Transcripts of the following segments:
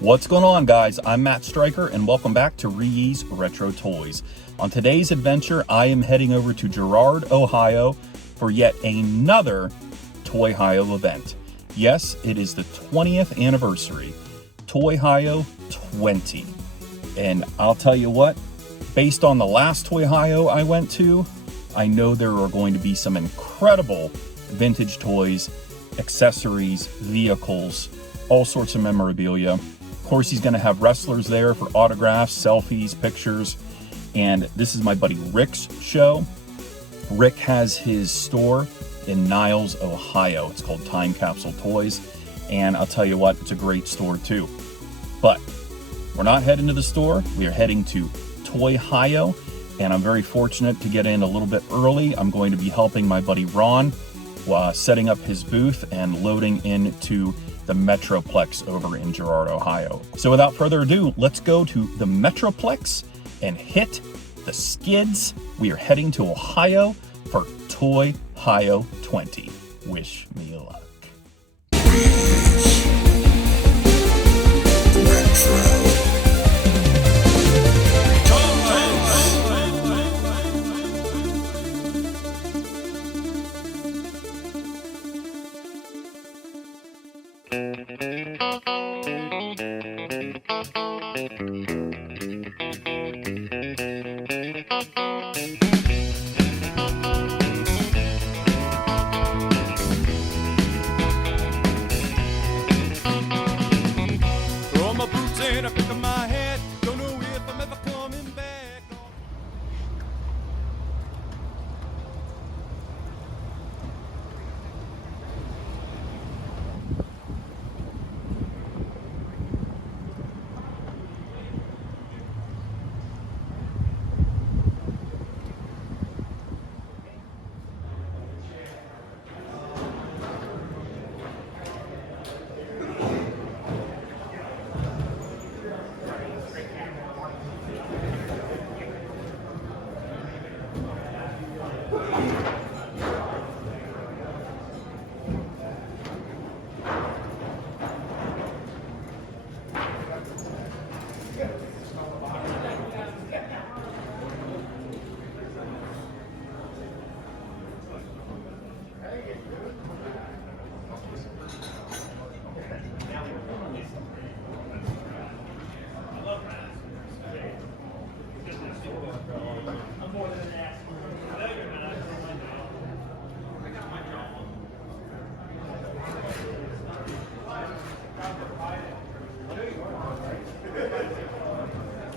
What's going on, guys? I'm Matt Stryker and welcome back to Ree's Retro Toys. On today's adventure, I am heading over to Girard, Ohio for yet another Toyhio event. Yes, it is the 20th anniversary, Toyhio 20. And I'll tell you what, based on the last Toyhio I went to, I know there are going to be some incredible vintage toys, accessories, vehicles, all sorts of memorabilia. Of course, he's going to have wrestlers there for autographs, selfies, pictures. And this is my buddy Rick's show. Rick has his store in Niles, Ohio. It's called Time Capsule Toys. And I'll tell you what, it's a great store too. But we're not heading to the store. We are heading to Toyhio. And I'm very fortunate to get in a little bit early. I'm going to be helping my buddy Ron setting up his booth and loading into the Metroplex over in Girard, Ohio. So without further ado, let's go to the Metroplex and hit the skids. We are heading to Ohio for Toyhio 20. Wish me luck.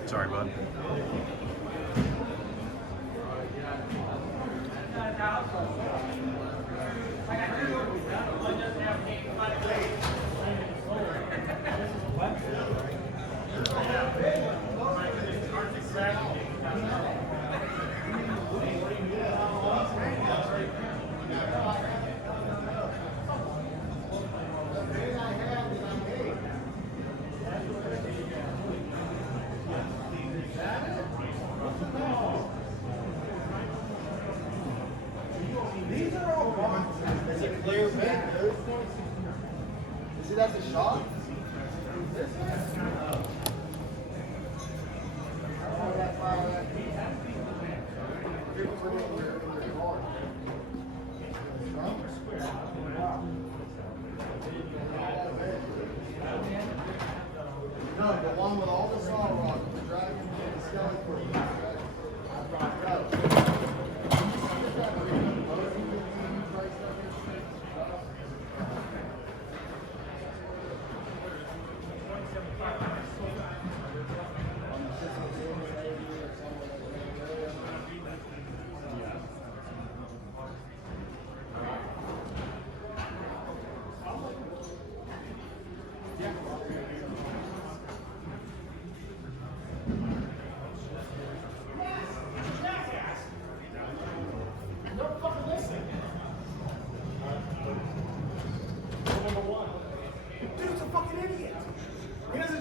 Sorry, bud. Is it clear paint, dude? See, that's a shot? No, the one with all the saw rock, the dragon, the skeleton.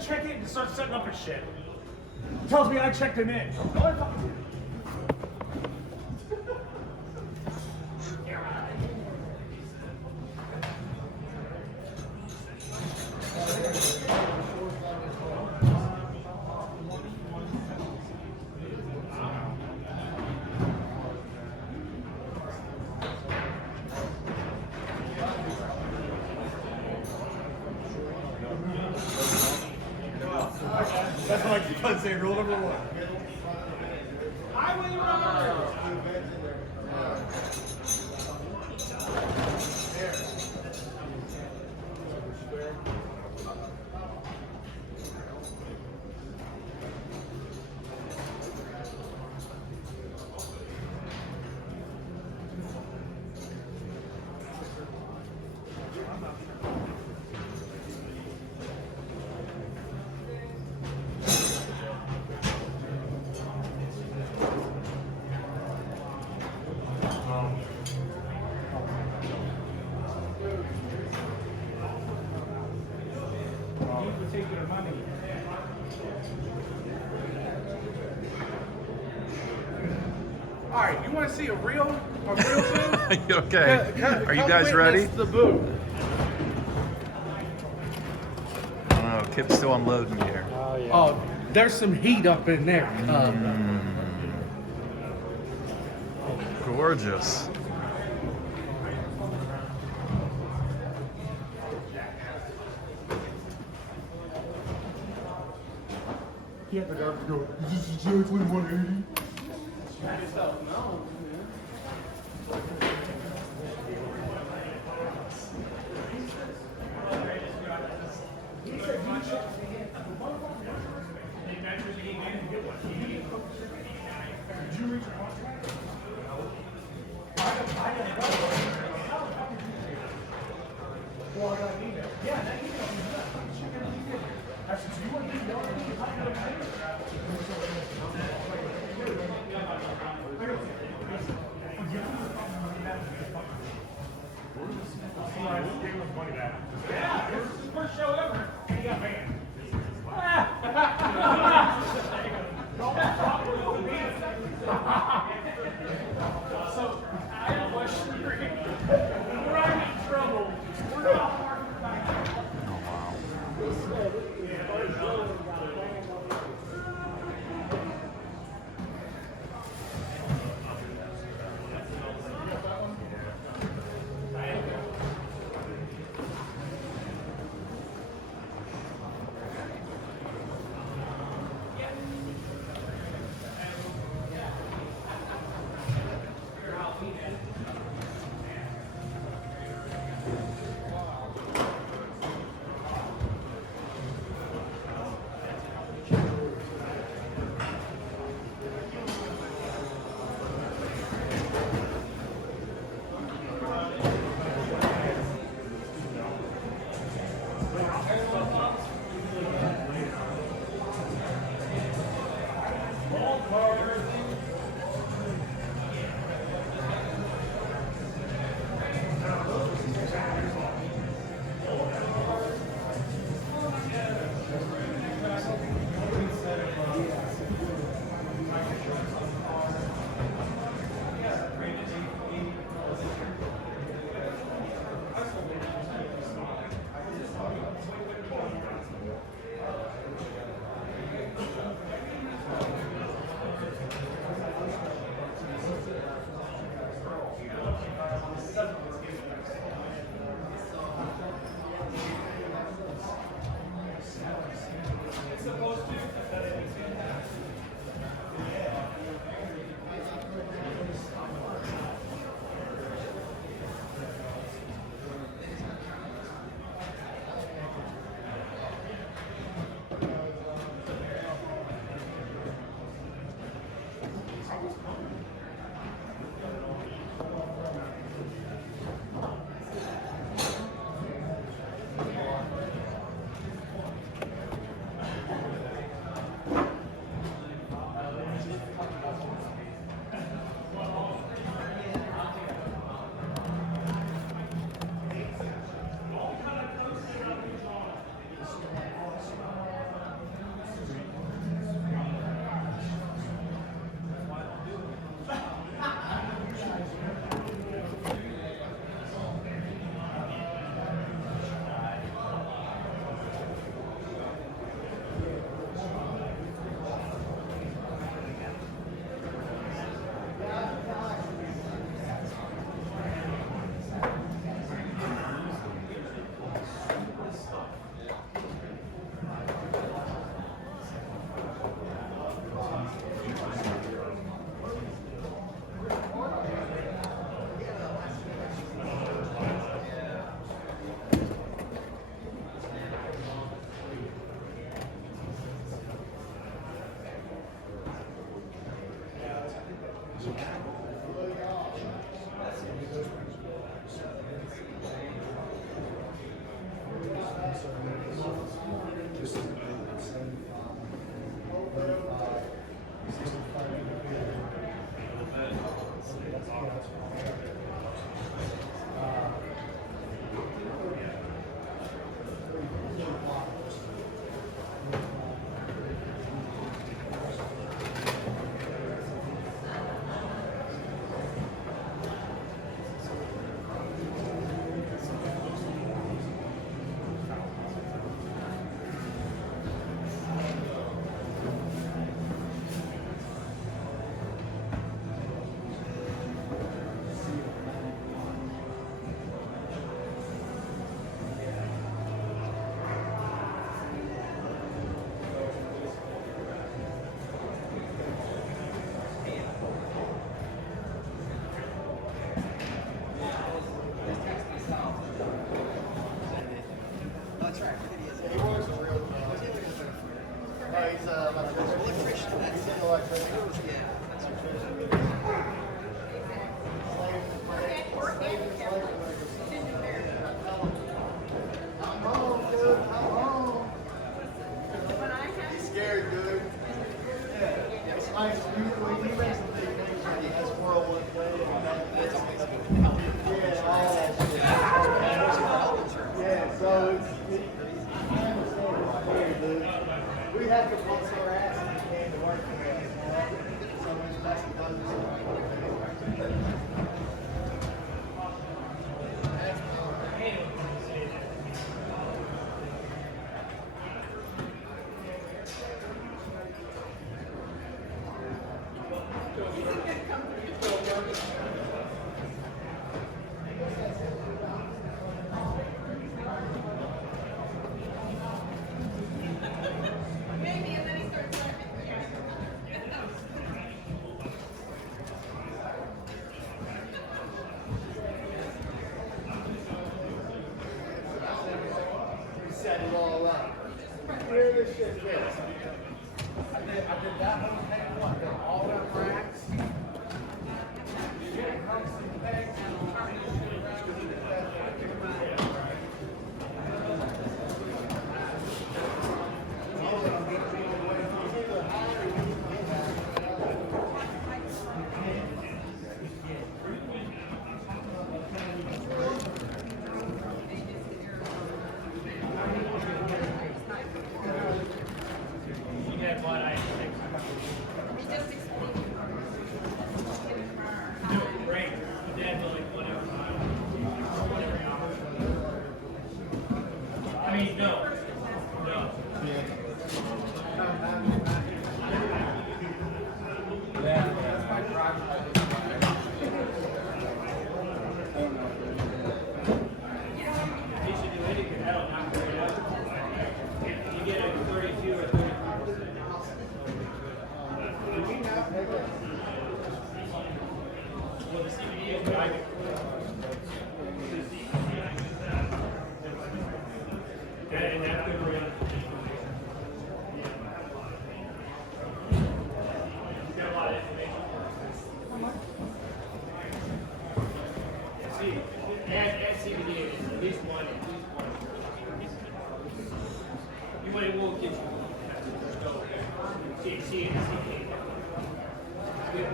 Check in and start setting up his shit. Tells me I checked him in. What the fuck? That's what I keep on saying. Rule number 1. Highway runner. All right, you want to see a real thing? You okay? Are you guys ready? The boot. I don't know. Kip's still unloading here. Oh, there's some heat up in there. Gorgeous. Yeah, but I have to go. Is this exactly 180? Yeah, this is the first show ever. And he got banned. So, I have a question for you. We're already in trouble. We're not marking back. Set it all up. Where this shit is. I did that whole thing, what, all the racks. Shit comes in bags and all this shit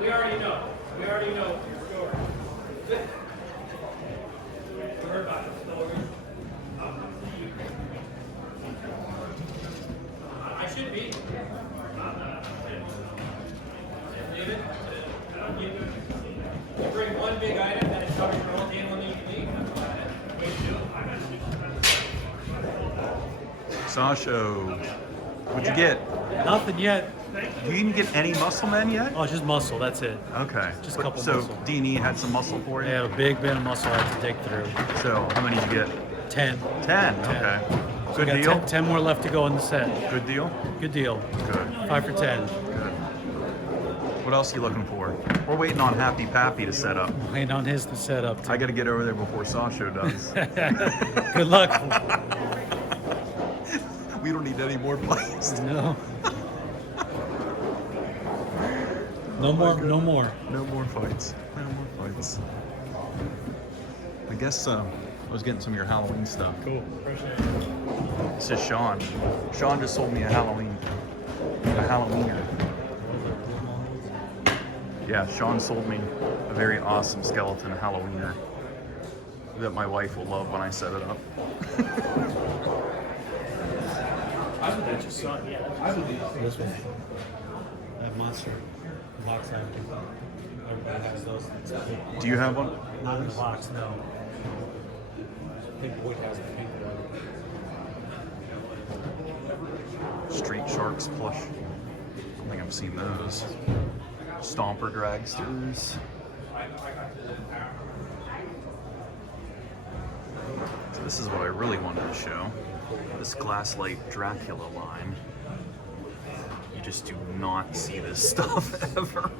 We already know. We already know your story. We heard about the story. I should be. David, you bring one big item that is covering your whole table and you can eat. That's what I had. Sasho, what'd you get? Nothing yet. You didn't get any muscle men yet? Oh, just muscle. That's it. Okay. Just a couple So muscle. D&E had some muscle for I you? had a big bin of muscle I had to dig through. So how many did you get? 10. 10. Okay. So Good I got deal? 10 more left to go in the set. Good deal? Good deal. Good. 5 for 10. Good. What else are you looking for? We're waiting on Happy Pappy to set up. Waiting on his to set up. I got to get over there before Sasho does. Good luck. We don't need any more plays. No. No more. No more. No more fights. No more fights. I guess I was getting some of your Halloween stuff. Cool. This is Sean. Sean just sold me a Halloweener. Yeah, Sean sold me a very awesome skeleton Halloweener that my wife will love when I set it up. This one. That monster. Box empty. Everybody has those. Do you have one? Not in the box, no. I think Wood has the pink one. Street Sharks plush. I don't think I've seen those. Stomper dragsters. So this is what I really wanted to show. This Glasslight Dracula line. You just do not see this stuff ever.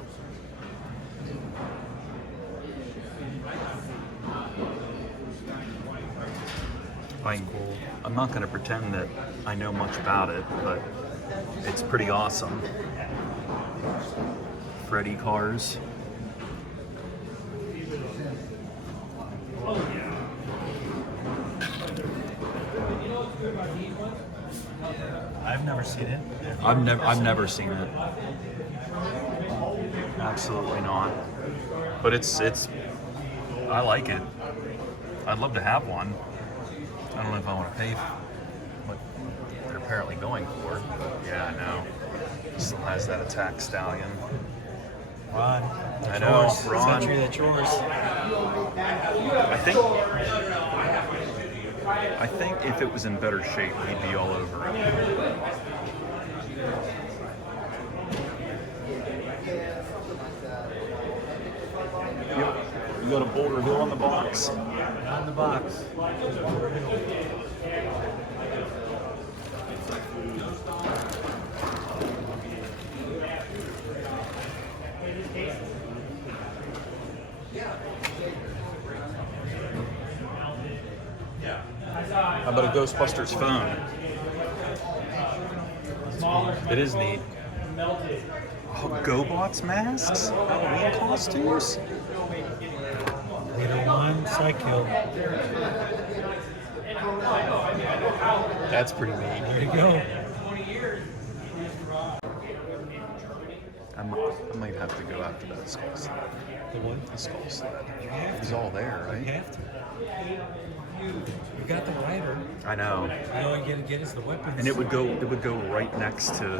I'm not going to pretend that I know much about it, but it's pretty awesome. Freddy cars. I've never seen it. I've never seen it. Absolutely not. But it's I like it. I'd love to have one. I don't know if I want to pay what they're apparently going for. But yeah, no. Still has that attack stallion. Ron. I know, yours. Ron. It's not true, that's yours. I think if it was in better shape, he'd be all over it. Yep. You got a Boulder Hill on the box. Not in the box. How about a Ghostbusters phone? It is neat. Oh, GoBots masks? Halloween costumes? Leader 1, Psykill. That's pretty neat. There you go. I might have to go after that skull sled. The one? The skull sled. He's all there, You right? have to. You got the rider. I know. All you gotta get is the weapons. And it would go right next to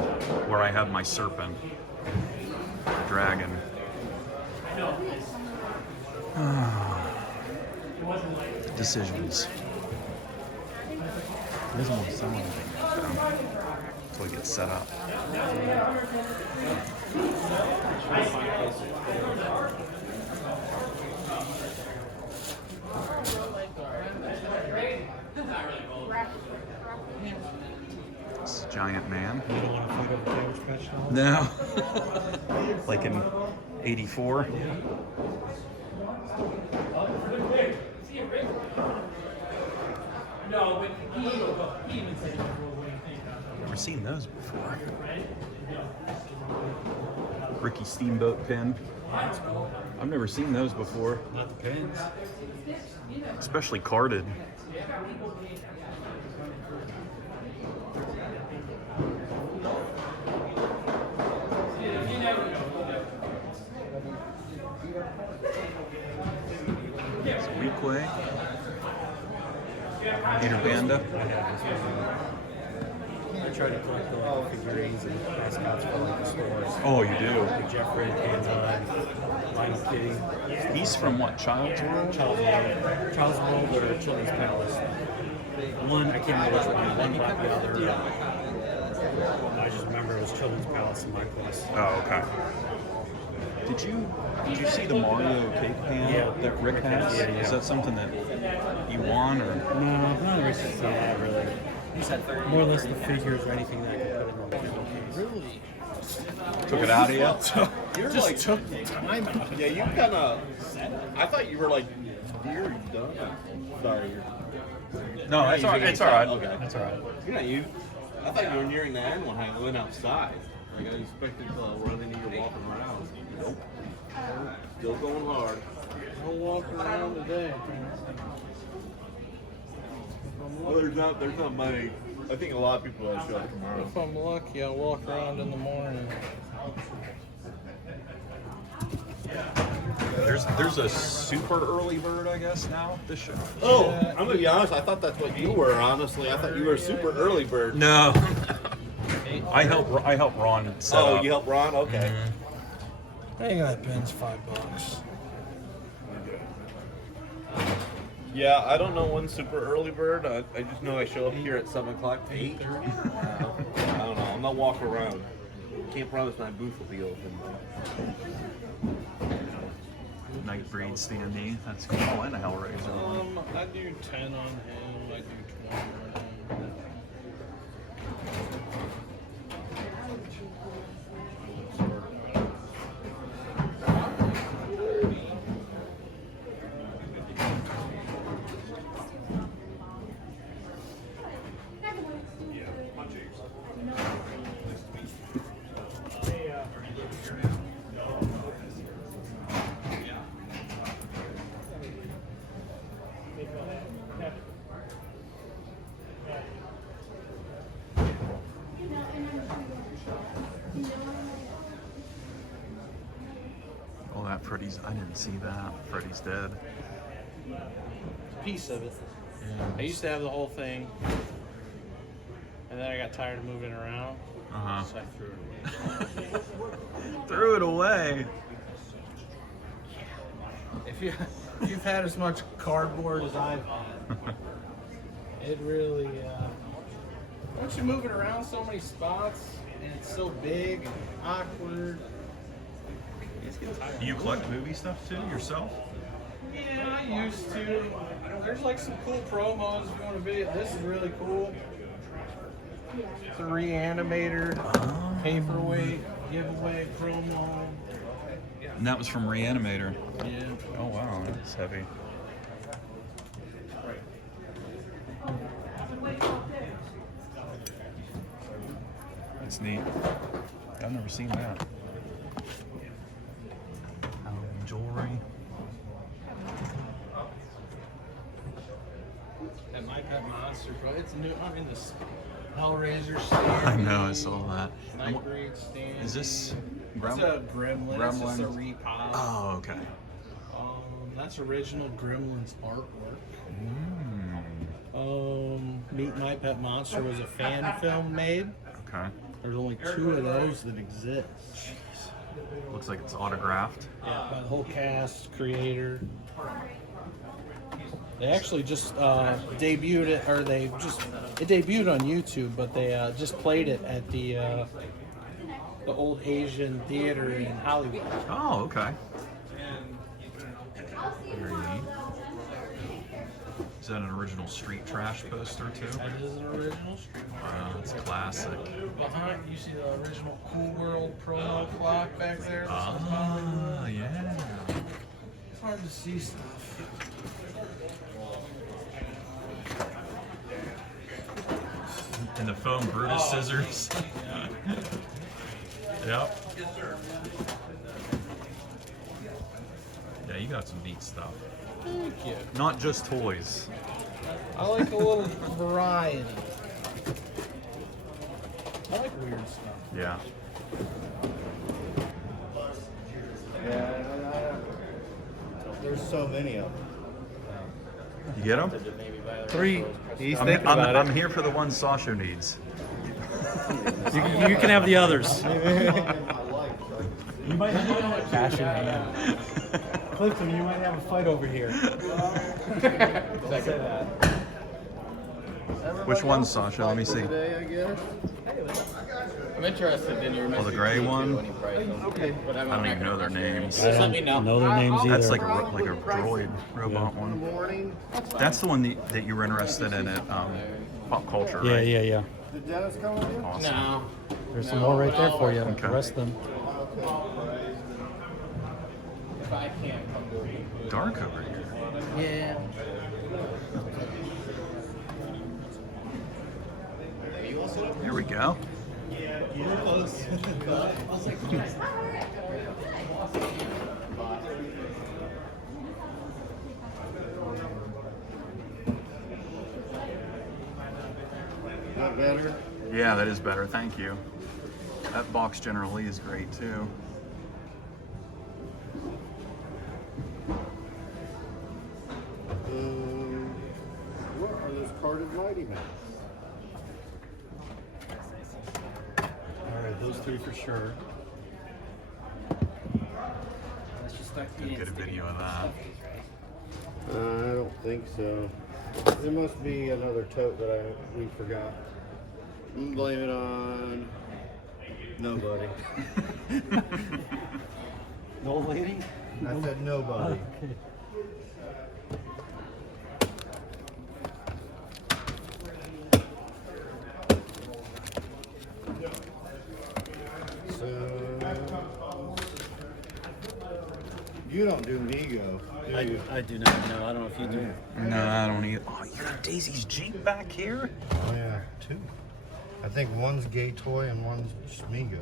where I have my serpent. Dragon. Decisions. He doesn't want to sell anything until he gets set up. This giant man. You don't want to fight over Cabbage Patch Dolls? No. Like in 84. Never seen those before. Ricky Steamboat pin. I've never seen those before. Not the pins. Especially carded. Weequay. Peter Banda. I try to collect the figurines and mascots for like the stores. Oh, you do? Like Jeffrey, Panzine, Lionel Kitty. He's from what, Child's World? Charles World or Children's Palace. One, I can't remember which one. One bought the other. I just remember it was Children's Palace in my class. Oh, okay. Did you see the Mario cake pan that Rick has? Yeah. Is that something that you want or? No, not really. Yeah, really. More or less the figures or anything that I could put in the case. Really? Took it out of you? You just took the time out. Yeah, you kind of. I thought you were like, you're done. Sorry. No, it's all right. It's all right. Okay. That's all right. Yeah, I thought you were nearing the end when I went outside. Like I expected running and you're walking around. Nope. Still going hard. I'll walk around today. Well, there's not many. I think a lot of people will show up tomorrow. If I'm lucky, I'll walk around in the morning. There's a super early bird, I guess, now. This show. Oh, I'm gonna be honest. I thought that's what you were. Honestly, I thought you were a super early bird. No. I help Ron set up. Oh, you helped Ron? Okay. I think that pen's $5. Yeah, I don't know one super early bird. I just know I show up here at 7 o'clock to 8. I don't know. I'm not walking around. Can't promise my booth will be open. Nightbreed standee. That's cool. Oh, and a Hellraiser. I do 10 on him. I do 20 on him. Oh, that Freddy's. I didn't see that. Freddy's dead. Piece of it. Yeah. I used to have the whole thing, and then I got tired of moving around, so I threw it away. Threw it away. If you've had as much cardboard as I've had, it really. Once you move it around so many spots, and it's so big and awkward, you just get tired. Do you collect movie stuff too yourself? Yeah, I used to. There's like some cool promos if you want to video. This is really cool. It's a Reanimator, paperweight, giveaway promo. And that was from Reanimator. Yeah. Oh wow, that's heavy. That's neat. I've never seen that. Jewelry. That My Pet Monster, bro. It's new. I'm in this Hellraiser stand. I know, I saw that. Nightbreed stand. Is this It's a Gremlin. It's just a Gremlin? repop. Oh, okay. That's original Gremlins artwork. Mm. Meet My Pet Monster was a fan film made. Okay. There's only 2 of those that exist. Looks like it's autographed. Yeah, by the whole cast, creator. They actually just debuted it, or it debuted on YouTube, but they just played it at the old Asian theater in Hollywood. Oh, okay. Very neat. Is that an original Street Trash poster too? That is an original street. Wow, it's classic. Behind, you see the original Cool World promo clock back there? Ah, yeah. It's hard to see stuff. And the foam Brutus scissors. Yep. Yeah, you got some neat stuff. Thank you. Not just toys. I like a little variety. I like weird stuff. Yeah. There's so many of them. You get them? 3. He's I'm, thinking I'm, about I'm here for the one Sasha needs. it. You can have the others. You might have cash in hand. Clifton, you might have a fight over here. Which one, Sasha? Let me see. Today, I guess. I'm interested in your message. Oh, the gray one? Okay. I don't even know their names. I don't know their names either. That's like a droid robot one. Morning. That's the one that you were interested in at Pop Culture, right? Yeah. Did Dennis come with you? Awesome. No. There's some more right there for you. Okay. The rest of them. If I can't come to you. Dark over here. Yeah. Here we go. That better? Yeah, that is better. Thank you. That box generally is great too. What are those carded mighty men? All right, those three for sure. Get a video of that. I don't think so. There must be another tote that we forgot. I'm gonna blame it on nobody. The old lady? I said nobody. Okay. You don't do Migo, do you? I do not know. I don't know if you do. No, I don't either. Oh, you got Daisy's Jeep back here? Oh yeah, two. I think one's Gay Toy and one's Migo.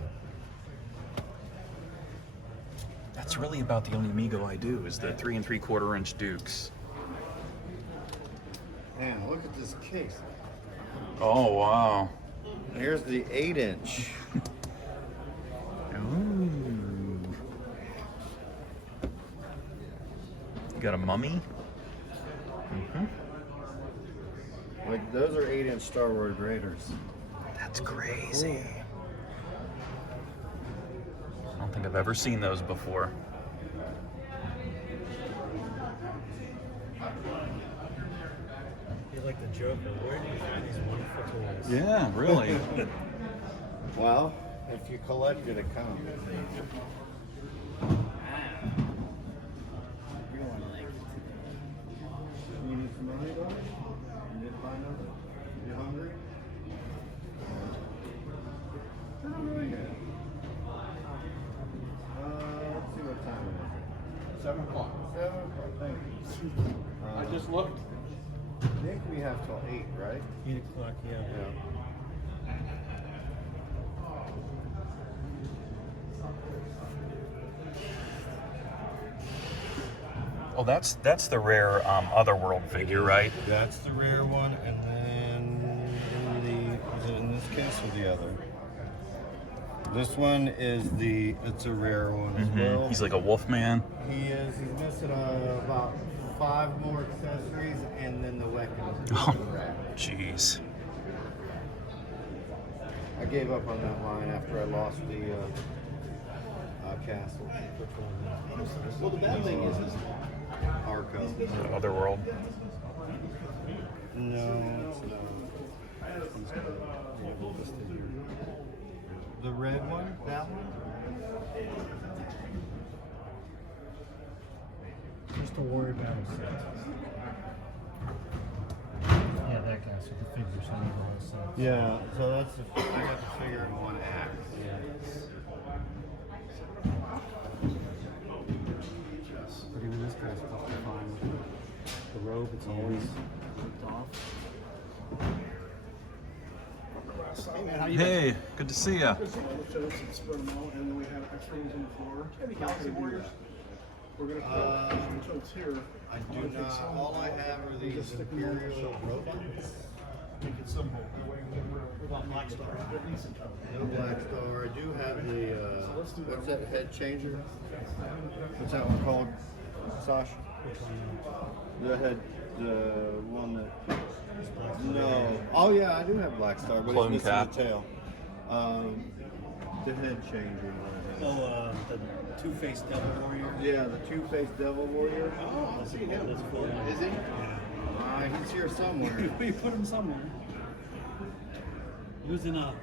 That's really about the only Migo I do is the 3 3/4 inch Dukes. Man, look at this case. Oh wow. Here's the 8-inch. Ooh. You got a mummy? Mm-hmm. Like those are 8-inch Star Wars Raiders. That's crazy. I don't think I've ever seen those before. You're like the Joker. Where do you find these wonderful toys? Yeah, really. Well, if you collect it, it comes. You need some money, buddy? You need to buy another? You hungry? Let's see what time it is. 7 o'clock. 7 o'clock, thank you. I just looked. I think we have till 8, right? 8 o'clock, yeah. Oh, that's the rare Otherworld figure, right? That's the rare one, and then is it in this case or the other? This one is it's a rare one as well. He's like a wolf man. He is. He's missing about 5 more accessories and then the weapon. Oh, jeez. I gave up on that line after I lost the castle. Well, the bad thing is Arco. Otherworld. No, it's the red one? That one? Just a warrior battle set. Yeah, that guy, so the figures on the whole set. Yeah, so that's I got the figure in one act. But even this guy's tough to find. The robe, it's always ripped off. Hey man, how you Hey, good to see ya. doing? Spread them out, and then we have extra ones on the floor. Any Galaxy Warriors? We're gonna put totes here. I do not. All I have are these Imperial robots. Make it simple. Without Black Star. They're decent. No Black Star. I do have the, what's that head changer? What's that one called, Sasha? The one that, no. Oh yeah, I do have Black Star, but Clone it's missing Cap. the tail. The head changer. Oh, the two-faced devil warrior. Yeah, the two-faced devil warrior. Oh, I see him. That's cool. Is he? He's here somewhere. You put him somewhere. He was in a...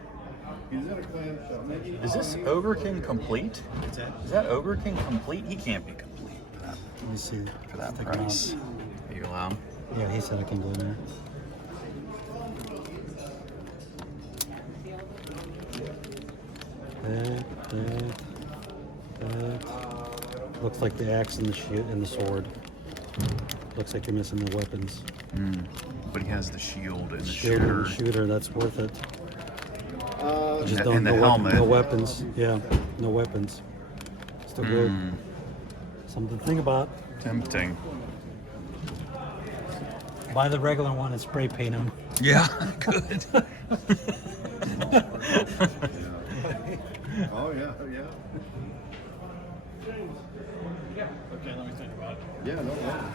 He's in a clamshell. Maybe. Is this Ogre King complete? What's that? Is that Ogre King complete? He can't be complete for that, Let me see. for that Stick him price. out. You allow him? Yeah, he said I can go in there. Looks like the axe and the shield and the sword. Looks like you're missing the weapons. But he has the shield and the Shield and shooter. the shooter, that's worth it. Just And the helmet. No weapons. Yeah, no weapons. Still good. Something to think about. Tempting. Buy the regular one and spray paint them. Yeah, good. Oh yeah, yeah. Okay, let me think about it. Yeah, no problem.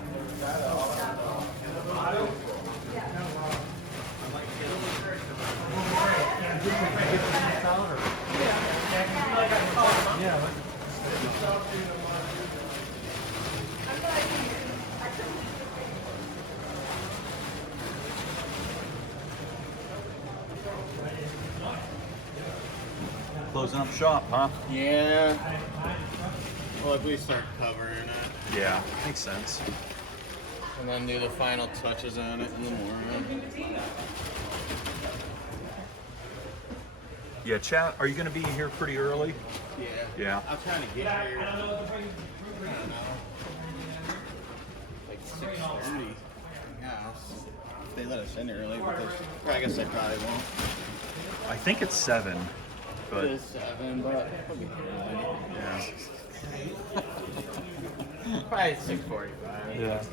Closing up shop, huh? Yeah. Well, at least start covering it. Yeah, makes sense. And then do the final touches on it in the morning. Yeah, chat, are you going to be here pretty early? Yeah. Yeah. I'm trying to get here. I don't know. Like 6:30. Yeah. If they let us in early, but well, I guess they probably won't. I think it's 7, but It is 7, but we'll get here early. yeah. Probably 6:45. Yeah.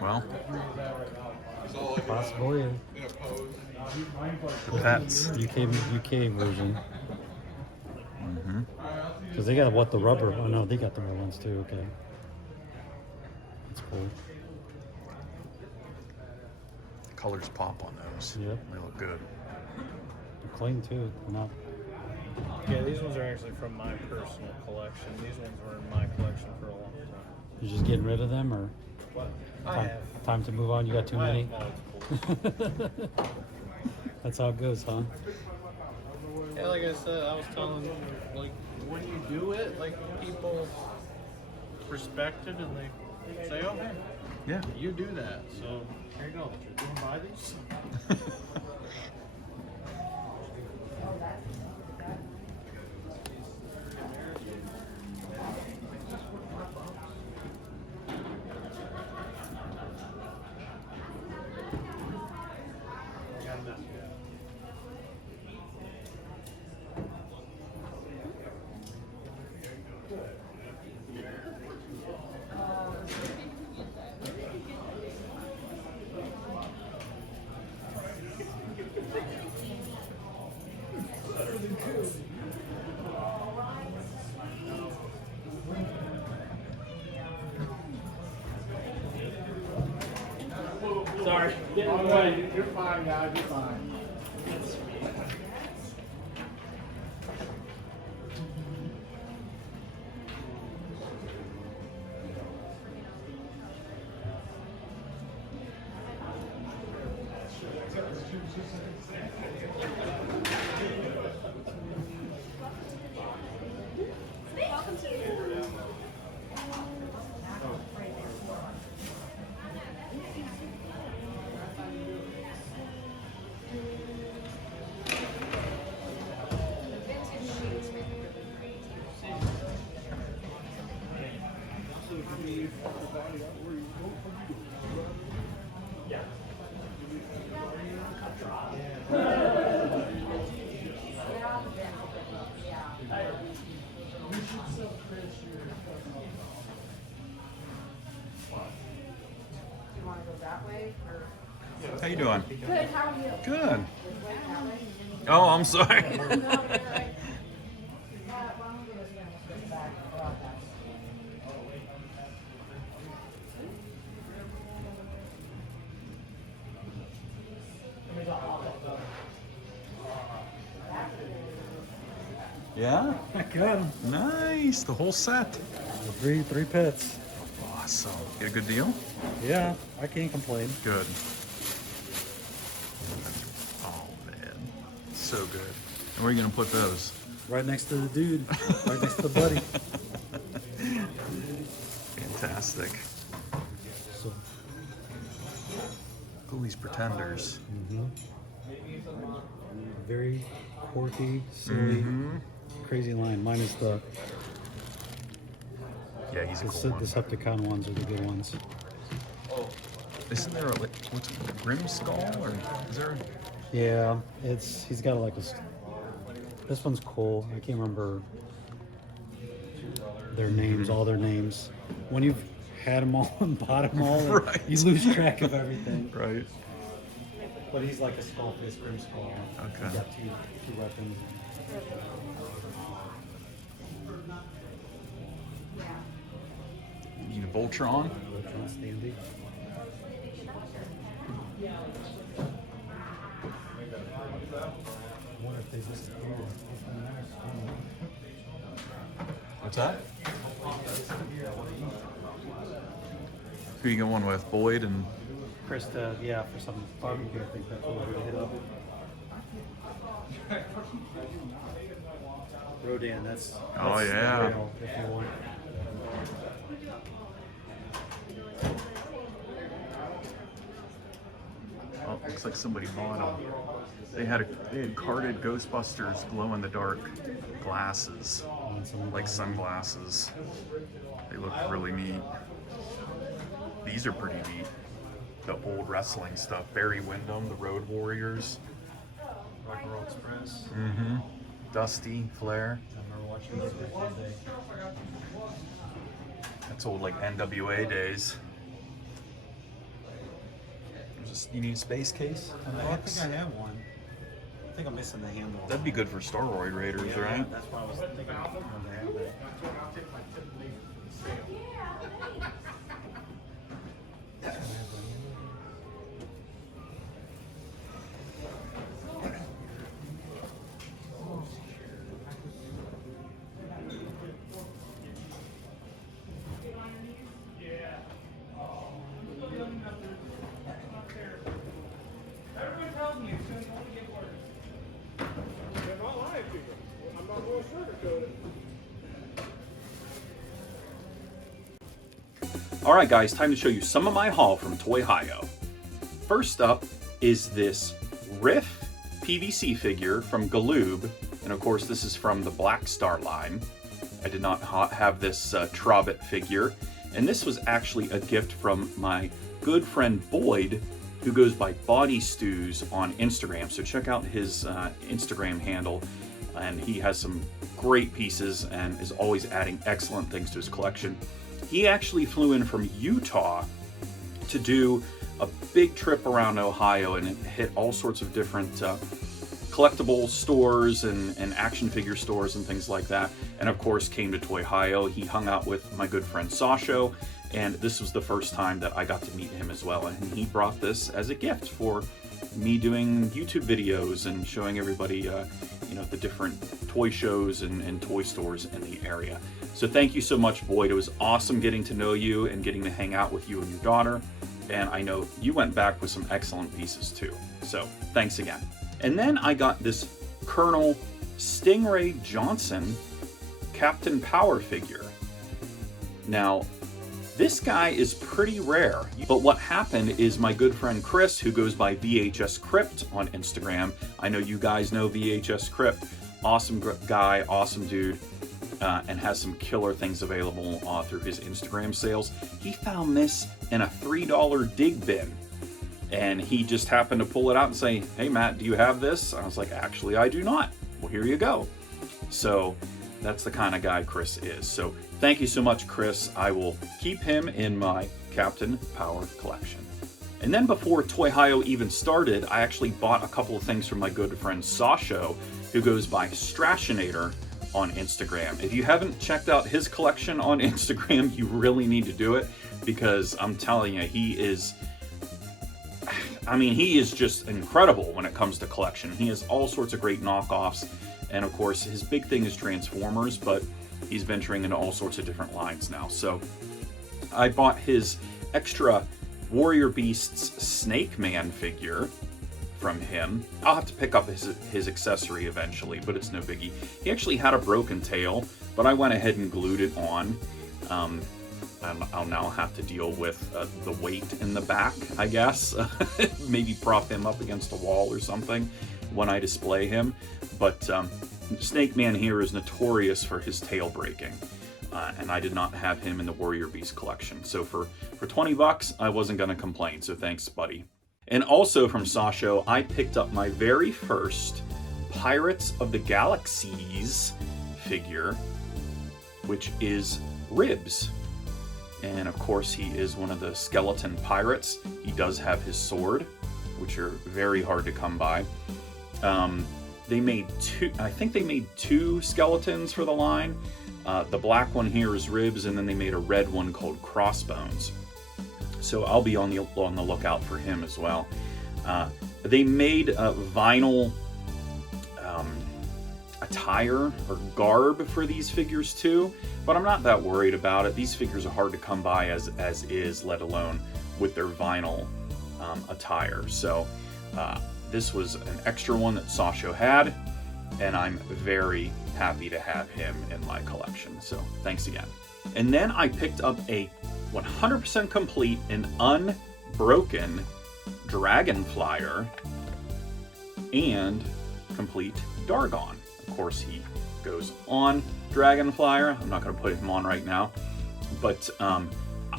Well, Possible, yeah. the pets. UK version. Because they got the rubber. Oh no, they got the real ones too. Okay. That's cool. Colors pop on those. Yep. They look good. They're clean too. They're not. Yeah, these ones are actually from my personal collection. These ones were in my collection for a long time. You're just getting rid of them, or I have. time to move on? You got too many. Multiple. That's how it goes, huh? Yeah, like I said, I was telling, like, when you do it, like, people respect it and they say, oh, hey, Yeah. you do that. So, here you go. You want to buy these? Sorry. You're fine, guys. You're fine. How you doing? Good, how are you? Good. Oh, I'm sorry. Yeah? Good. Nice. The whole set. Three pets. Awesome. Get a good deal? Yeah, I can't complain. Good. Oh, man. So good. Where are you gonna put those? Right next to the dude. Right next to the buddy. Fantastic. So, Ooh, these pretenders. very quirky, silly, crazy line. Mine is the Yeah, he's a cool one. Decepticon ones are the good ones. Isn't there a, what's it, a Grim Skull, or is there? Yeah, he's got like a. This one's cool. I can't remember their names, all their names. When you've had them all and bought them all, Right. you lose track of everything. Right. But he's like a skull-faced Grim Skull. Okay. He's got two weapons. You need a Voltron. Voltron standy. I wonder if they just What's that? Who you going with? Boyd and Krista, yeah, for some barbecue, I think that's what we're gonna hit up. Rodan, that's Oh, the yeah. Grail, if you want. oh, looks like somebody bought them. They had carded Ghostbusters glow in the dark glasses, like sunglasses. They look really neat. These are pretty neat. The old wrestling stuff. Barry Windham, the Road Warriors. Rock and Roll Express. Dusty, Flair. I remember watching those back in the day. That's old like NWA days. You need a space case? I think I have one. I think I'm missing the handle. That'd be good for Staroid Raiders, Yeah, right? that's what I was thinking. I wanted to have that. Everyone tells me it's going to only get worse. They're not lying to you. I'm not going to sugarcoat it. All right, guys, time to show you some of my haul from Toyhio. First up is this Riff PVC figure from Galoob, and of course this is from the Black Star line. I did not have this Trobbit figure, and this was actually a gift from my good friend Boyd, who goes by Body Stews on Instagram. So check out his Instagram handle, and he has some great pieces and is always adding excellent things to his collection. He actually flew in from Utah to do a big trip around Ohio and hit all sorts of different collectible stores and action figure stores and things like that. And of course came to Toyhio. He hung out with my good friend Sasho, and this was the first time that I got to meet him as well. And he brought this as a gift for me doing YouTube videos and showing everybody you know, the different toy shows and toy stores in the area. So thank you so much, Boyd. It was awesome getting to know you and getting to hang out with you and your daughter. And I know you went back with some excellent pieces too. So thanks again. And then I got this Colonel Stingray Johnson Captain Power figure. Now, this guy is pretty rare, but what happened is my good friend Chris, who goes by VHS Crypt on Instagram, I know you guys know VHS Crypt, awesome guy, awesome dude, and has some killer things available through his Instagram sales. He found this in a $3 dig bin, and he just happened to pull it out and say, "Hey Matt, do you have this?" I was like, "Actually, I do not." Well, here you go. So that's the kind of guy Chris is. So thank you so much, Chris. I will keep him in my Captain Power collection. And then before Toyhio even started, I actually bought a couple of things from my good friend Sasho, who goes by Strashinator on Instagram. If you haven't checked out his collection on Instagram, you really need to do it, because I'm telling you, he is just incredible when it comes to collection. He has all sorts of great knockoffs, and of course his big thing is Transformers, but he's venturing into all sorts of different lines now. So I bought his extra Warrior Beasts Snake Man figure from him. I'll have to pick up his accessory eventually, but it's no biggie. He actually had a broken tail, but I went ahead and glued it on. I'll now have to deal with the weight in the back, I guess. Maybe prop him up against a wall or something when I display him. But Snake Man here is notorious for his tail breaking. And I did not have him in the Warrior Beast collection. So for 20 bucks, I wasn't going to complain. So thanks, buddy. And also from Sasho, I picked up my very first Pirates of the Galaxies figure, which is Ribs. And of course, he is one of the skeleton pirates. He does have his sword, which are very hard to come by. They made I think they made two skeletons for the line. The black one here is Ribs, and then they made a red one called Crossbones. So I'll be on the lookout for him as well. They made a vinyl attire or garb for these figures too, but I'm not that worried about it. These figures are hard to come by as is, let alone with their vinyl attire. So this was an extra one that Sasho had, and I'm very happy to have him in my collection. So thanks again. And then I picked up a 100% complete and unbroken Dragon Flyer and complete Dargon. Of course, he goes on Dragon Flyer. I'm not going to put him on right now, but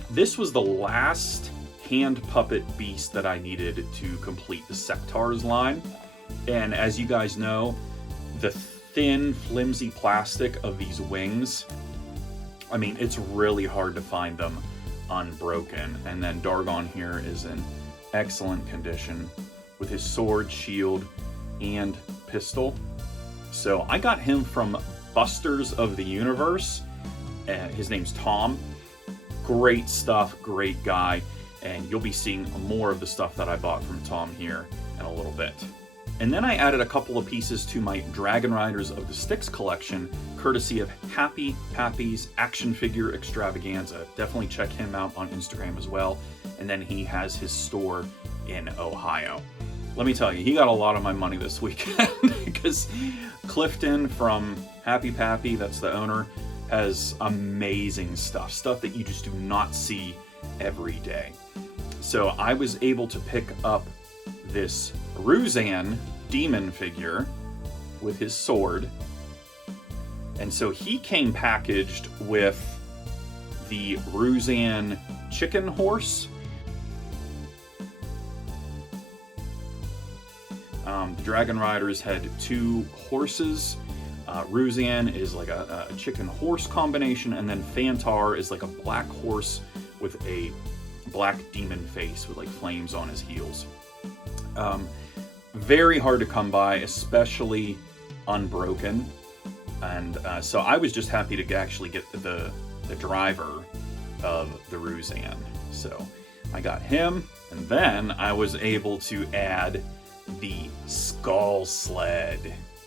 this was the last hand puppet beast that I needed to complete the Sectars line. And as you guys know, the thin, flimsy plastic of these wings, I mean, it's really hard to find them unbroken. And then Dargon here is in excellent condition with his sword, shield, and pistol. So I got him from Busters of the Universe. His name's Tom. Great stuff, great guy. And you'll be seeing more of the stuff that I bought from Tom here in a little bit. And then I added a couple of pieces to my Dragon Riders of the Styx collection, courtesy of Happy Pappy's Action Figure Extravaganza. Definitely check him out on Instagram as well. And then he has his store in Ohio. Let me tell you, he got a lot of my money this weekend because Clifton from Happy Pappy, that's the owner, has amazing stuff that you just do not see every day. So I was able to pick up this Ruzan demon figure with his sword. And so he came packaged with the Ruzan chicken horse. The Dragon Riders had two horses. Ruzan is like a chicken horse combination, and then Fantar is like a black horse with a black demon face with like flames on his heels. Very hard to come by, especially unbroken. And so I was just happy to actually get the driver of the Ruzan. So I got him, and then I was able to add the Skull Sled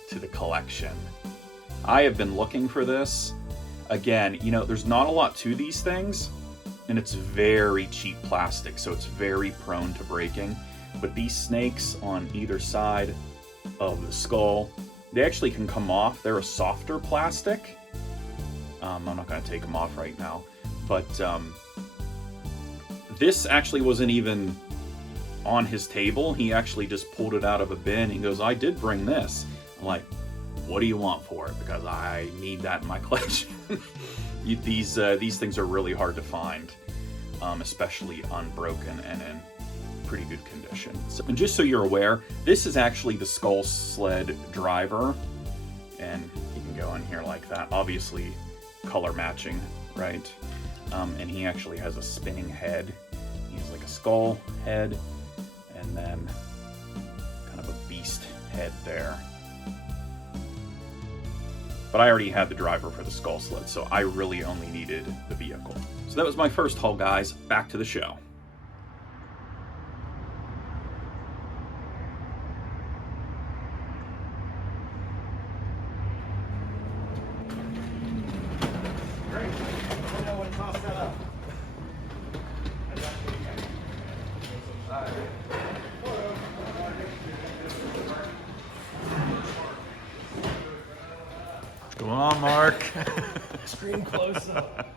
to the collection. I have been looking for this. Again, you know, there's not a lot to these things, and it's very cheap plastic, so it's very prone to breaking. But these snakes on either side of the skull, they actually can come off. They're a softer plastic. I'm not going to take them off right now, but this actually wasn't even on his table. He actually just pulled it out of a bin. He goes, I did bring this. I'm like, what do you want for it? Because I need that in my collection. These things are really hard to find, especially unbroken and in pretty good condition. So, and just so you're aware, this is actually the Skull Sled driver, and you can go in here like that. Obviously, color matching, right? And he actually has a spinning head. He has like a skull head, and then kind of a beast head there. But I already had the driver for the Skull Sled, so I really only needed the vehicle. So that was my first haul, guys. Back to the show. Come on, Mark. Screen close up.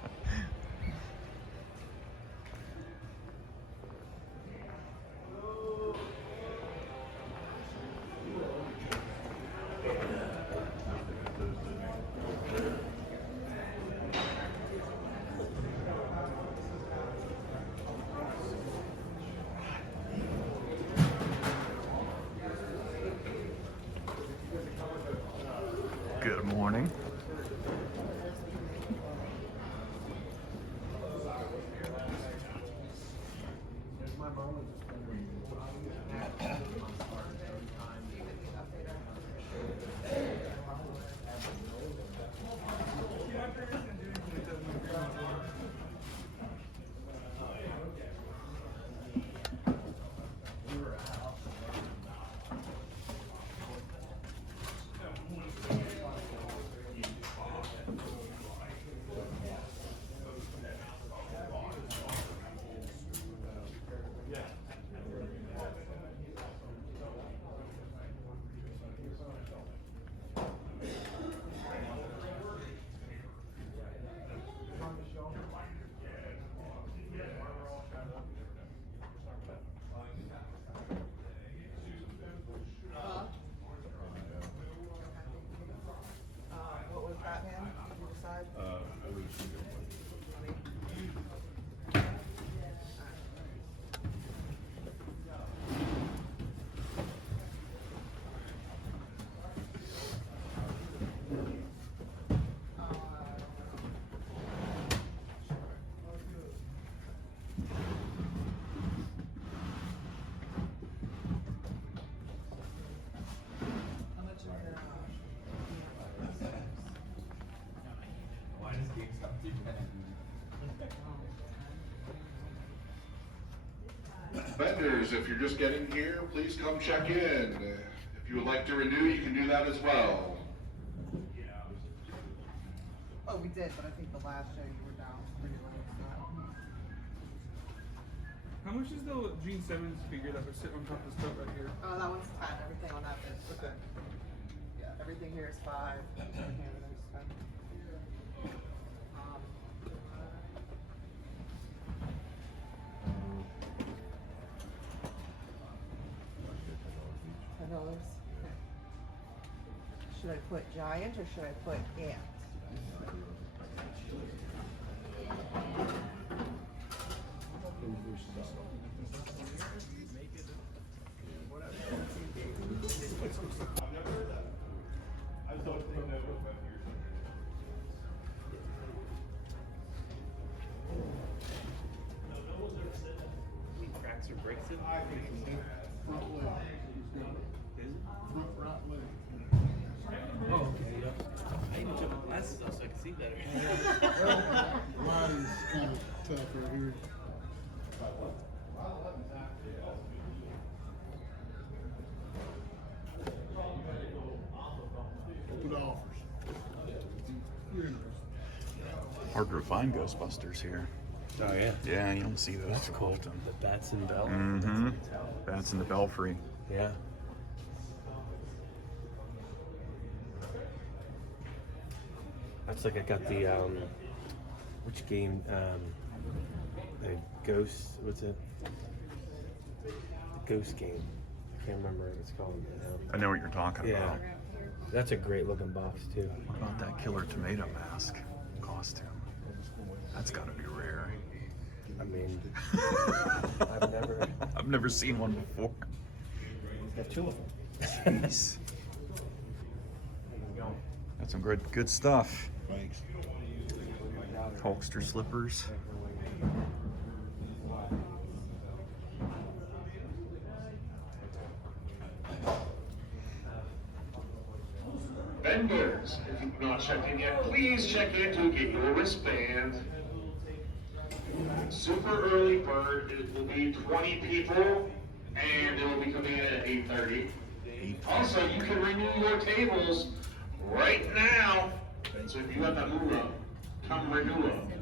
Good morning. What was Batman? Did you decide? How much is your Vendors, if you're just getting here, please come check in. If you would like to renew, you can do that as well. Oh, we did, but I think the last show you were down pretty low. How much is the Gene Simmons figure that was sitting on top of the stuff right here? Oh, that one's 10. Everything on that is. Okay. Yeah, everything here is 5. Everything is 10. $10. Should I put giant or should I put ant? Cracks or breaks it? Oh, okay, yeah. I even took my glasses off so I could see better. Mine is kind of tough right here. Open offers. Hard to find Ghostbusters here. Oh, yeah. Yeah, you don't see those. That's cool. often. The bats and bell. Mm-hmm. That's in the Belfry. Yeah. That's like I got the which game? The Ghost. What's it? The Ghost game. I can't remember what it's called. I know what you're talking Yeah. about. That's a great looking box too. What about that Killer Tomato mask costume? That's got to be rare. I mean, I've never seen one before. I have 2 of them. Jeez. That's some good stuff. Thanks. Hulkster slippers. Vendors, if you've not checked in yet, please check in to get your wristband. Super early bird, it will be 20 people, and it will be coming in at 8:30. Also, you can renew your tables right now. So if you have that move up, come renew them.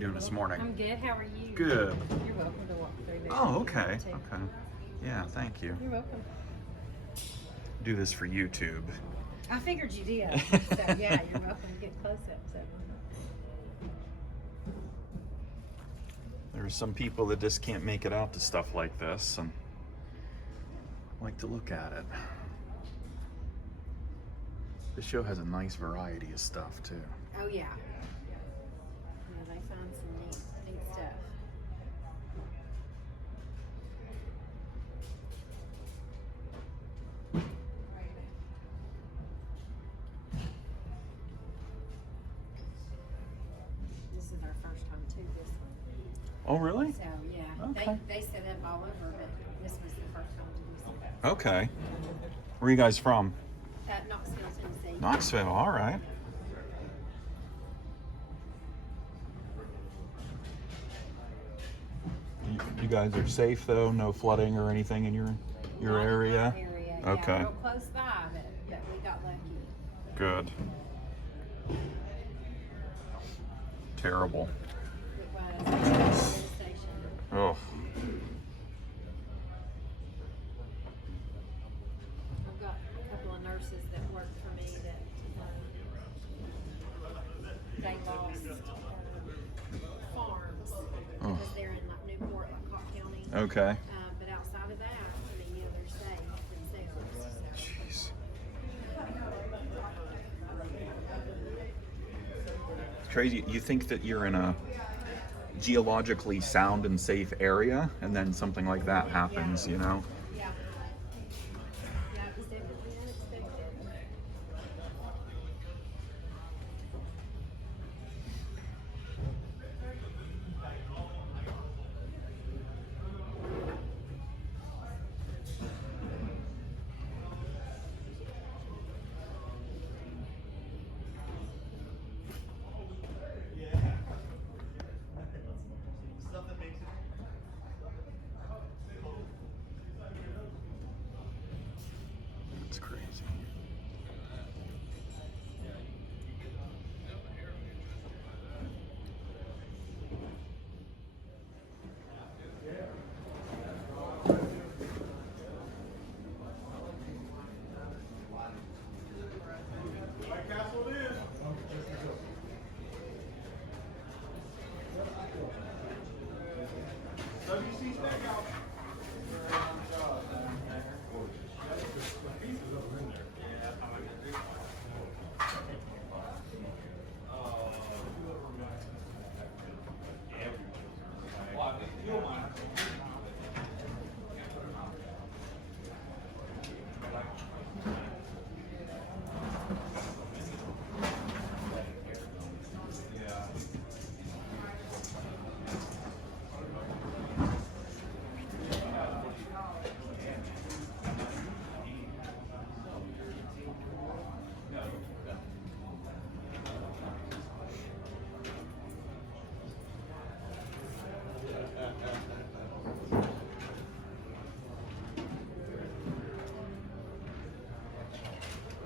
doing this morning? I'm good. How are you? Good. You're welcome to walk through there. Oh, okay. Okay. Yeah, thank you. You're welcome. Do this for YouTube. I figured you did. So yeah, you're welcome to get close up. So. There are some people that just can't make it out to stuff like this and like to look at it. This show has a nice variety of stuff too. Oh yeah. Yeah, they find some neat stuff. This is our first time too. This one. Oh, really? So yeah, Okay. they set up all over, but this was the first time to do something. Okay. Where are you guys from? Knoxville, Tennessee. Knoxville, all right. You guys are safe though? No flooding or anything in your Not in my area? area, Okay. Yeah, real close by, but we got lucky. Good. Terrible. It was devastation. Oh. I've got a couple of nurses that work for me that they lost farms because they're in like Newport, like Cobb County. Okay. But outside of that, I mean, yeah, they're safe themselves. Jeez. It's crazy. You think that you're in a geologically sound and safe area, and then something like that happens, you know? Yeah. Yeah, it was definitely unexpected. It's crazy.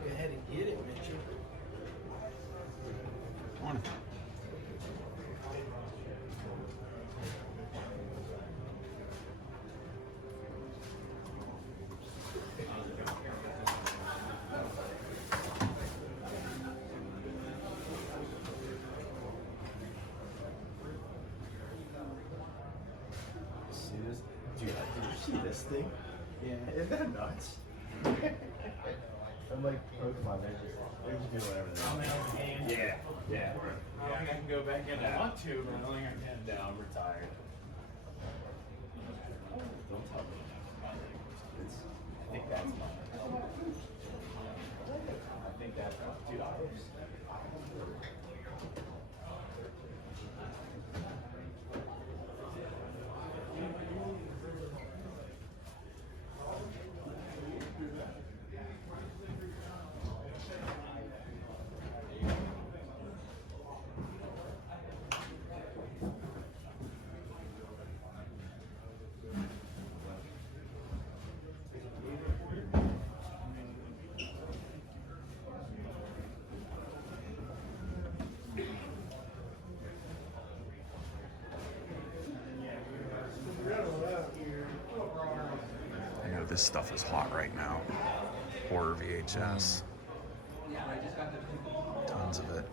Go ahead and get it, Mitchell. Morning. See this? Dude, did you see this thing? Yeah, isn't that nuts? I'm like, Pokemon, they're just doing whatever they want. Yeah, yeah. I don't think I can go back in. I want to, but I don't think I can. No, I'm retired. Don't tell me. I think that's mine. I think that's mine. $2. This stuff is hot right now. Horror VHS. Tons of it.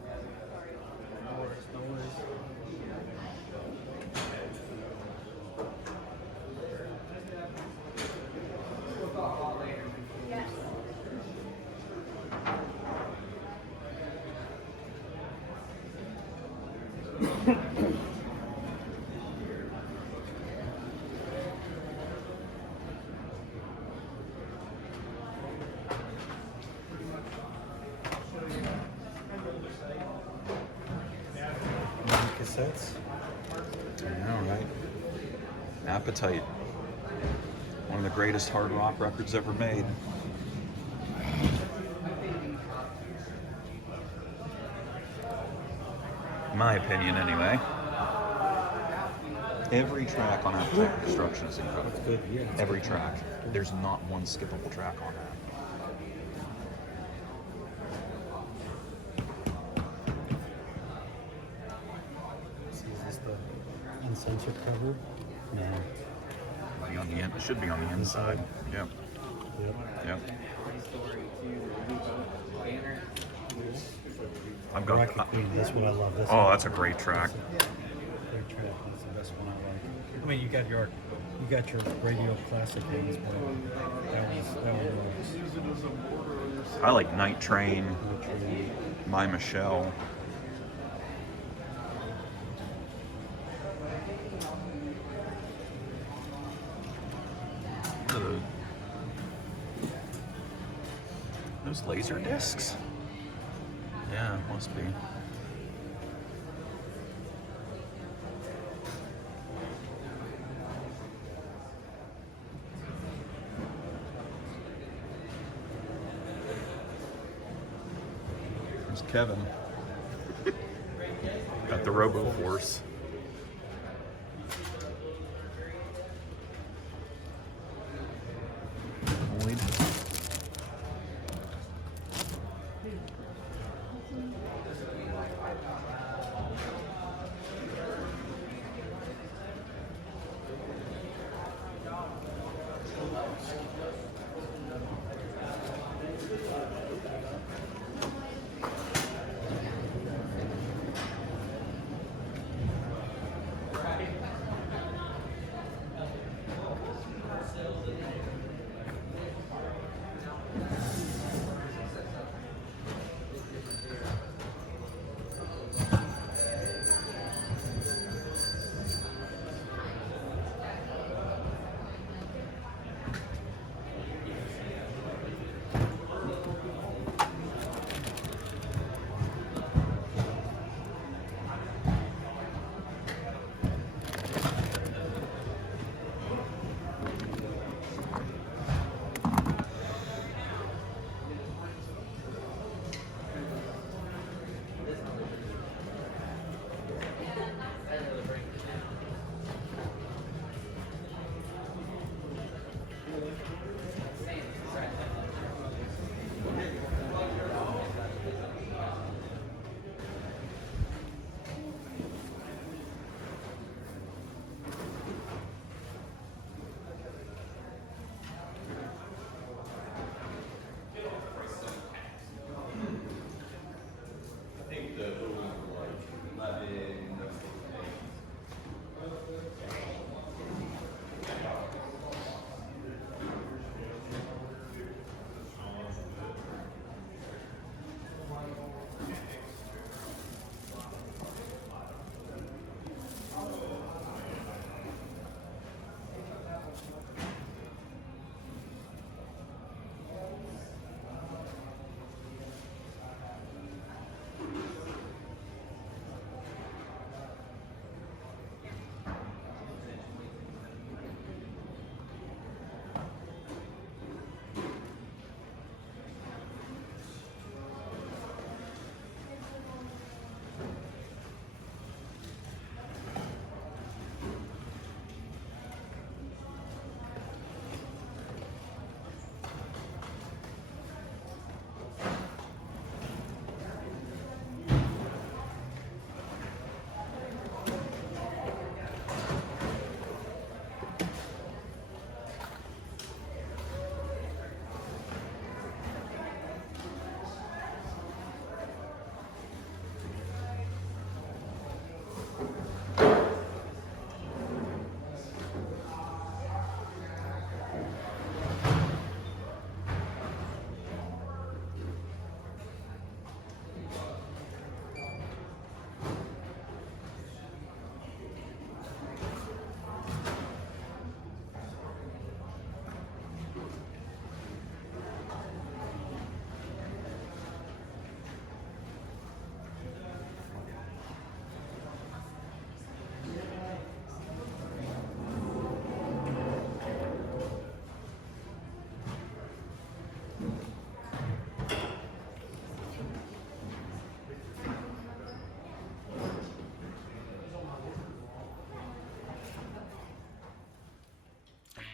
Cassettes. I know, right? Appetite. One of the greatest hard rock records ever made. In my opinion, anyway. Every track on Appetite Destruction is incredible. That's good, yeah. Every track. There's not one skippable track on that. Is this the uncensored cover? No. It should be on the inside. Yep. Yep. Yep. I've got. Rocket Queen, that's what I love. Oh, that's a great track. Great track. That's the best one I like. I mean, you got your radio classic ones, but that was I like Night Train, My Michelle. What are those laser discs? Yeah, must be. There's Kevin. Got the Robo Force. Lloyd.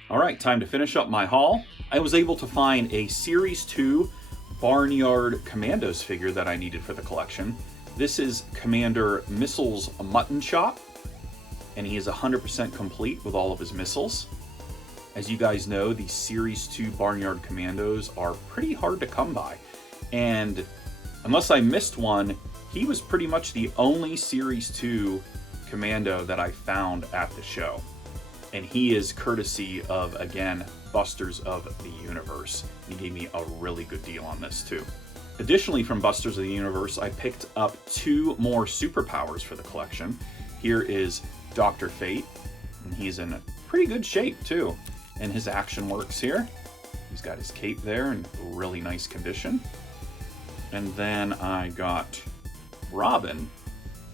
All right, time to finish up my haul. I was able to find a Series 2 Barnyard Commandos figure that I needed for the collection. This is Commander Missiles Mutton Chop, and he is 100% complete with all of his missiles. As you guys know, the Series 2 Barnyard Commandos are pretty hard to come by. And unless I missed one, he was pretty much the only Series 2 Commando that I found at the show. And he is courtesy of, again, Busters of the Universe. He gave me a really good deal on this too. Additionally, from Busters of the Universe, I picked up 2 more superpowers for the collection. Here is Dr. Fate, and he's in pretty good shape too. And his action works here. He's got his cape there in really nice condition. And then I got Robin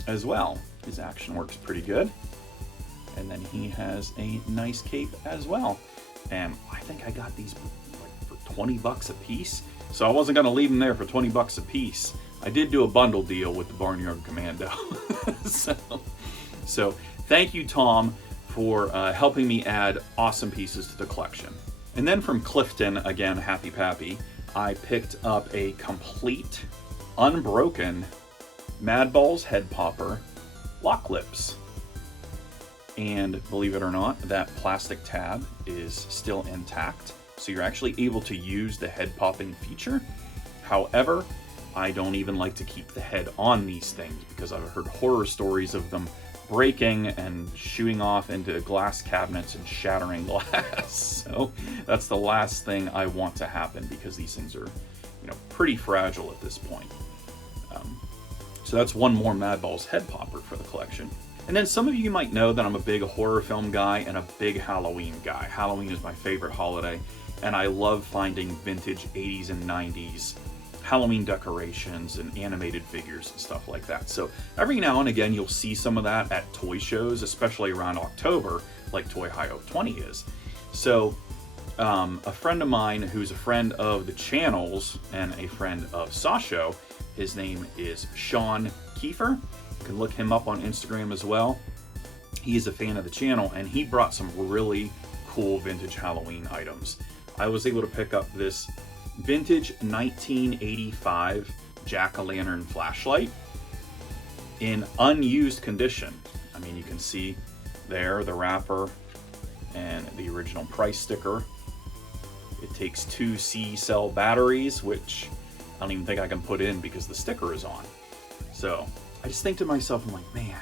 as well. His action works pretty good. And then he has a nice cape as well. And I think I got these like for 20 bucks a piece. So I wasn't gonna leave them there for 20 bucks a piece. I did do a bundle deal with the Barnyard Commando. so thank you, Tom, for helping me add awesome pieces to the collection. And then from Clifton, again, Happy Pappy, I picked up a complete, unbroken Madballs head popper lock clips. And believe it or not, that plastic tab is still intact. So you're actually able to use the head popping feature. However, I don't even like to keep the head on these things because I've heard horror stories of them breaking and shooting off into glass cabinets and shattering glass. So that's the last thing I want to happen because these things are, you know, pretty fragile at this point. So that's one more Madballs head popper for the collection. And then some of you might know that I'm a big horror film guy and a big Halloween guy. Halloween is my favorite holiday, and I love finding vintage 80s and 90s Halloween decorations and animated figures and stuff like that. So every now and again you'll see some of that at toy shows, especially around October, like Toyhio 20 is. So a friend of mine who's a friend of the channels and a friend of Sasho, his name is Sean Kiefer. You can look him up on Instagram as well. He is a fan of the channel, and he brought some really cool vintage Halloween items. I was able to pick up this vintage 1985 jack-o'-lantern flashlight in unused condition. I mean, you can see there the wrapper and the original price sticker. It takes 2 C-cell batteries, which I don't even think I can put in because the sticker is on. So I just think to myself, I'm like, man,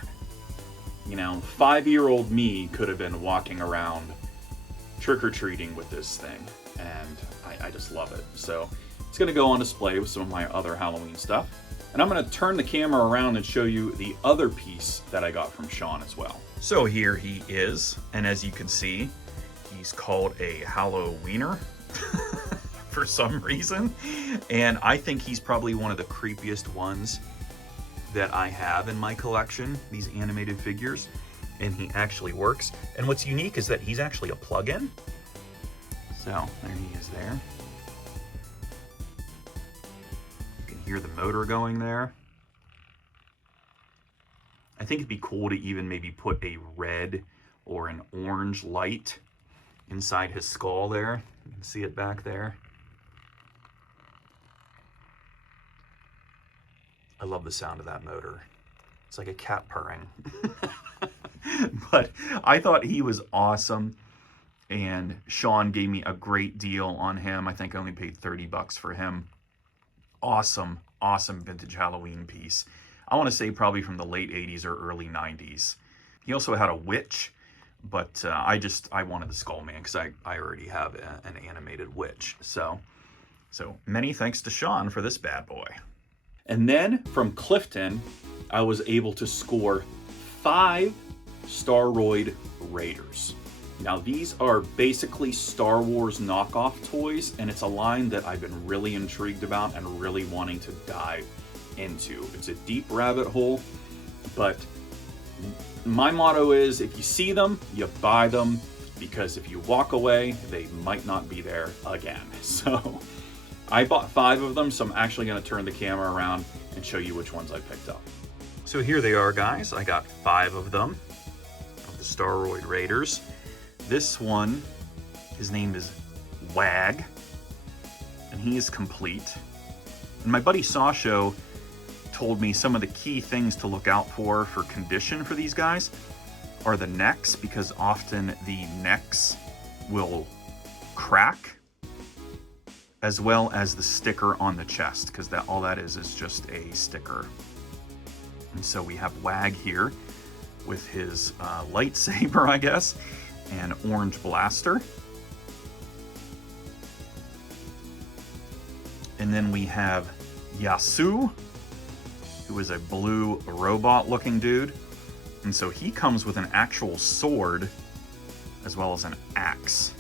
you know, 5-year-old me could have been walking around trick-or-treating with this thing, and I just love it. So it's gonna go on display with some of my other Halloween stuff. And I'm gonna turn the camera around and show you the other piece that I got from Sean as well. So here he is, and as you can see, he's called a Halloweener for some reason. And I think he's probably one of the creepiest ones that I have in my collection, these animated figures, and he actually works. And what's unique is that he's actually a plug-in. So there he is there. You can hear the motor going there. I think it'd be cool to even maybe put a red or an orange light inside his skull there. You can see it back there. I love the sound of that motor. It's like a cat purring. But I thought he was awesome, and Sean gave me a great deal on him. I think I only paid 30 bucks for him. Awesome, awesome vintage Halloween piece. I want to say probably from the late 80s or early 90s. He also had a witch, but I wanted the Skullman because I already have an animated witch. So many thanks to Sean for this bad boy. And then from Clifton, I was able to score 5 Staroid Raiders. Now these are basically Star Wars knockoff toys, and it's a line that I've been really intrigued about and really wanting to dive into. It's a deep rabbit hole, but my motto is if you see them, you buy them, because if you walk away, they might not be there again. So I bought 5 of them, so I'm actually going to turn the camera around and show you which ones I picked up. So here they are, guys. I got 5 of them, of the Staroid Raiders. This one His name is Wag, and he is complete. And my buddy Sasho told me some of the key things to look out for condition for these guys are the necks, because often the necks will crack, as well as the sticker on the chest, because all that is just a sticker. And so we have Wag here with his lightsaber, I guess, and orange blaster. And then we have Yasu, who is a blue robot-looking dude. And so he comes with an actual sword, as well as an axe.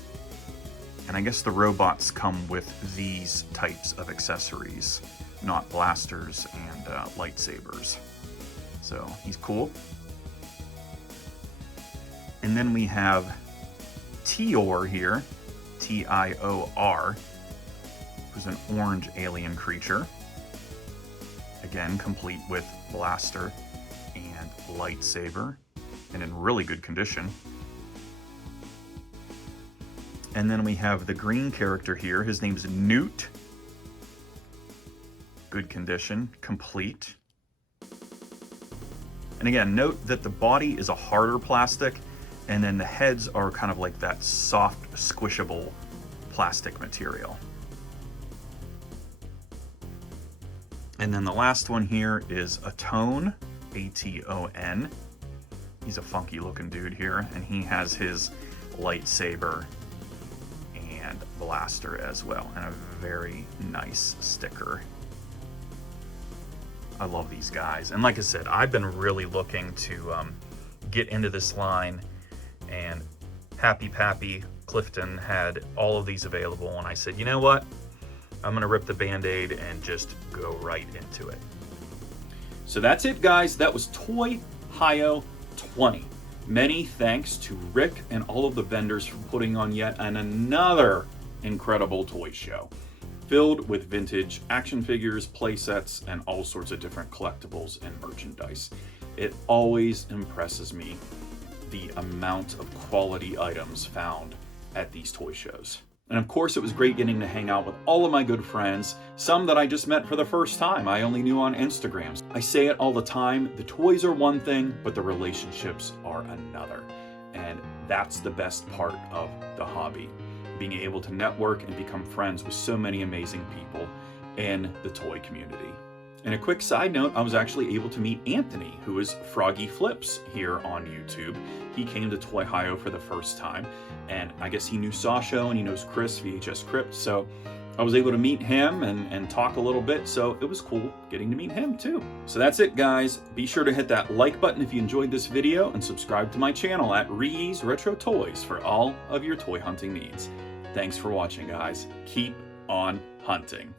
And I guess the robots come with these types of accessories, not blasters and lightsabers. So he's cool. And then we have Tior here, T-I-O-R, who's an orange alien creature. Again, complete with blaster and lightsaber, and in really good condition. And then we have the green character here. His name's Newt. Good condition, complete. And again, note that the body is a harder plastic, and then the heads are kind of like that soft, squishable plastic material. And then the last one here is Aton, A-T-O-N. He's a funky looking dude here, and he has his lightsaber and blaster as well, and a very nice sticker. I love these guys. And like I said, I've been really looking to get into this line, and Happy Pappy Clifton had all of these available, and I said, you know what? I'm gonna rip the Band-Aid and just go right into it. So that's it, guys. That was Toyhio 20. Many thanks to Rick and all of the vendors for putting on yet another incredible toy show, filled with vintage action figures, play sets, and all sorts of different collectibles and merchandise. It always impresses me the amount of quality items found at these toy shows. And of course, it was great getting to hang out with all of my good friends, some that I just met for the first time I only knew on Instagram. I say it all the time, the toys are one thing, but the relationships are another. And that's the best part of the hobby, being able to network and become friends with so many amazing people in the toy community. And a quick side note, I was actually able to meet Anthony, who is Froggy Flips here on YouTube. He came to Toyhio for the first time, and I guess he knew Sasho and he knows Chris, VHS Crypt, so I was able to meet him and talk a little bit, so it was cool getting to meet him too. So that's it, guys. Be sure to hit that like button if you enjoyed this video, and subscribe to my channel at Ree's Retro Toys for all of your toy hunting needs. Thanks for watching, guys. Keep on hunting.